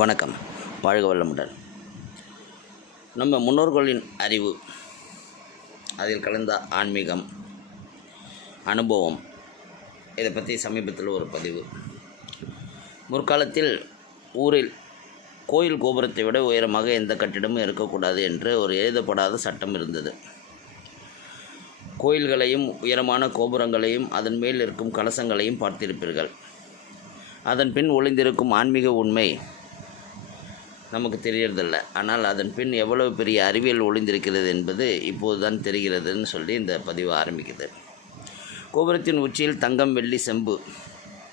வணக்கம். வாழ்க வல்லமுடன் நம்ம முன்னோர்களின் அறிவு அதில் கலந்த ஆன்மீகம் அனுபவம் இதை பற்றி சமீபத்தில் ஒரு பதிவு. முற்காலத்தில் ஊரில் கோயில் கோபுரத்தை விட உயரமாக எந்த கட்டிடமும் இருக்கக்கூடாது என்று ஒரு எழுதப்படாத சட்டம் இருந்தது. கோயில்களையும் உயரமான கோபுரங்களையும் அதன் மேல் இருக்கும் கலசங்களையும் பார்த்திருப்பீர்கள். அதன் பின் ஒளிந்திருக்கும் ஆன்மீக உண்மை நமக்கு தெரியறதில்ல. ஆனால் அதன் பின் எவ்வளவு பெரிய அறிவியல் ஒளிந்திருக்கிறது என்பது இப்போது தான் தெரிகிறதுன்னு சொல்லி இந்த பதிவு ஆரம்பிக்குது. கோபுரத்தின் உச்சியில் தங்கம் வெள்ளி செம்பு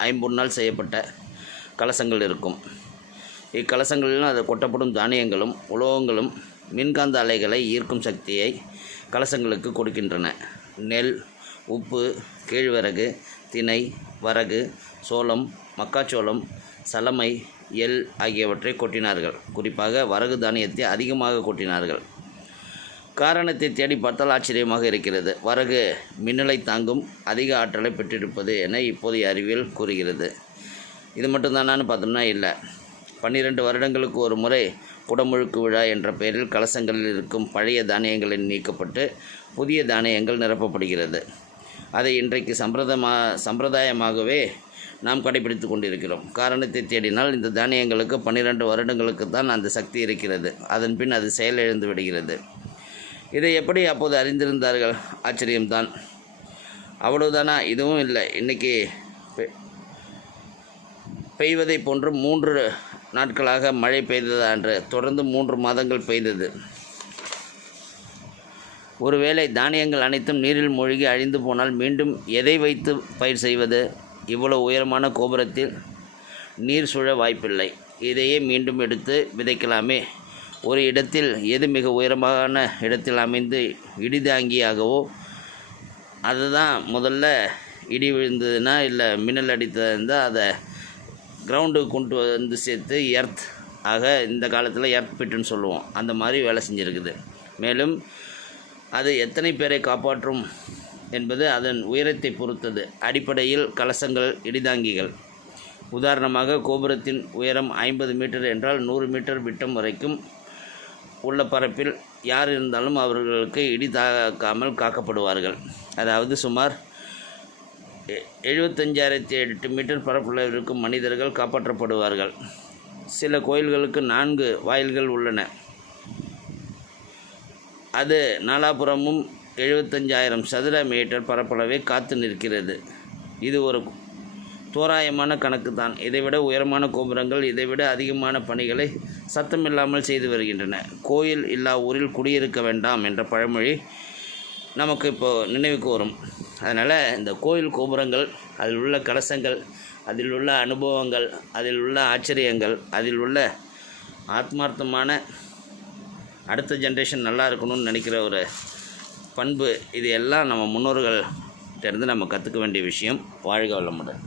ஐம்பொன்னால் செய்யப்பட்ட கலசங்கள் இருக்கும். இக்கலசங்களிலும் அது கொட்டப்படும் தானியங்களும் உலோகங்களும் மின்காந்த அலைகளை ஈர்க்கும் சக்தியை கலசங்களுக்கு கொடுக்கின்றன. நெல் உப்பு கேழ்வரகு திணை வரகு சோளம் மக்காச்சோளம் சலமை எல் ஆகியவற்றை கொட்டினார்கள். குறிப்பாக வரகு தானியத்தை அதிகமாக கொட்டினார்கள். காரணத்தை தேடி பார்த்தால் ஆச்சரியமாக இருக்கிறது. வரகு மின்னலை தாங்கும் அதிக ஆற்றலை பெற்றிருப்பது என இப்போதைய அறிவியல் கூறுகிறது. இது மட்டும்தானான்னு பார்த்தோம்னா இல்லை. பன்னிரெண்டு வருடங்களுக்கு ஒரு முறை குடமுழுக்கு விழா என்ற பெயரில் கலசங்களில் இருக்கும் பழைய தானியங்களில் நீக்கப்பட்டு புதிய தானியங்கள் நிரப்பப்படுகிறது. அதை இன்றைக்கு சம்பிரதமா சம்பிரதாயமாகவே நாம் கடைபிடித்து கொண்டிருக்கிறோம். காரணத்தை தேடினால் இந்த தானியங்களுக்கு பன்னிரெண்டு வருடங்களுக்கு தான் அந்த சக்தி இருக்கிறது. அதன் பின் அது செயலிழந்து விடுகிறது. இதை எப்படி அப்போது அறிந்திருந்தார்கள்? ஆச்சரியம்தான். அவ்வளவுதானா? இதுவும் இல்லை. இன்றைக்கி பெய்வதை போன்று மூன்று நாட்களாக மழை பெய்தது அன்று தொடர்ந்து மூன்று மாதங்கள் பெய்தது. ஒருவேளை தானியங்கள் அனைத்தும் நீரில் மூழ்கி அழிந்து போனால் மீண்டும் எதை வைத்து பயிர் செய்வது? இவ்வளவு உயரமான கோபுரத்தில் நீர் சுழ வாய்ப்பில்லை. இதையே மீண்டும் எடுத்து விதைக்கலாமே. ஒரு இடத்தில் எது மிக உயரமான இடத்தில் அமைந்து இடிதாங்கியாகவோ அதுதான் முதல்ல இடி விழுந்ததுன்னா இல்லை மின்னல் அடித்ததுன்னா அதை கிரவுண்டுக்கு கொண்டு வந்து சேர்த்து எர்த் ஆக இந்த காலத்தில் எர்த் பிட்டுன்னு சொல்லுவோம். அந்த மாதிரி வேலை செஞ்சுருக்குது. மேலும் அது எத்தனை பேரை காப்பாற்றும் என்பது அதன் உயரத்தை பொறுத்தது. அடிப்படையில் கலசங்கள் இடிதாங்கிகள். உதாரணமாக கோபுரத்தின் உயரம் ஐம்பது மீட்டர் என்றால் நூறு மீட்டர் விட்டம் வரைக்கும் உள்ள பரப்பில் யார் இருந்தாலும் அவர்களுக்கு இடி தாக்காமல் காக்கப்படுவார்கள். அதாவது சுமார் எ- எழுபத்தஞ்சாயிரத்தி எட்டு மீட்டர் பரப்புள்ள இருக்கும் மனிதர்கள் காப்பாற்றப்படுவார்கள். சில கோயில்களுக்கு நான்கு வாயில்கள் உள்ளன. அது நாலாபுறமும் எழுபத்தஞ்சாயிரம் சதுர மீட்டர் பரப்பளவே காத்து நிற்கிறது. இது ஒரு தோராயமான கணக்கு தான். இதைவிட உயரமான கோபுரங்கள் இதைவிட அதிகமான பணிகளை சத்தமில்லாமல் செய்து வருகின்றன. கோயில் இல்லா ஊரில் குடியிருக்க வேண்டாம் என்ற பழமொழி நமக்கு இப்போது நினைவுக்கு வரும் அதனால் இந்த கோயில் கோபுரங்கள் அதில் உள்ள கலசங்கள் அதில் உள்ள அனுபவங்கள் அதில் உள்ள ஆச்சரியங்கள் அதில் உள்ள ஆத்மார்த்தமான அடுத்த ஜென்ரேஷன் நல்லா இருக்கணும்னு நினைக்கிற ஒரு பண்பு இது எல்லாம் நம்ம முன்னோர்கள் இருந்து நம்ம கற்றுக்க வேண்டிய விஷயம் வாழ்க வளமுடன்.